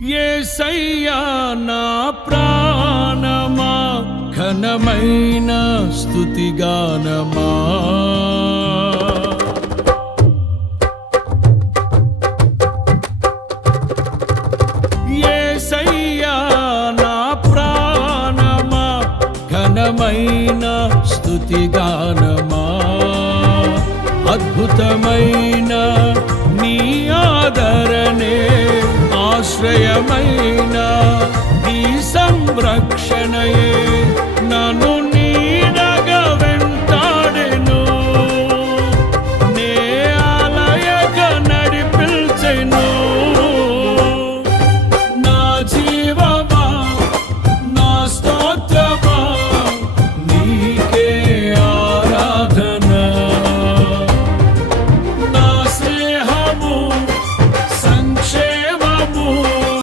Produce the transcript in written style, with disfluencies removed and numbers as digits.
యేసయ్యా నా ప్రాణమా ఘనమైన స్తుతిగానమా యేసయ్యా నా ప్రాణమా ఘనమైన స్తుతిగానమా అద్భుతమైన నీ ఆదరణే ఆశ్రయమైన నీ సంరక్షణయే నన్ను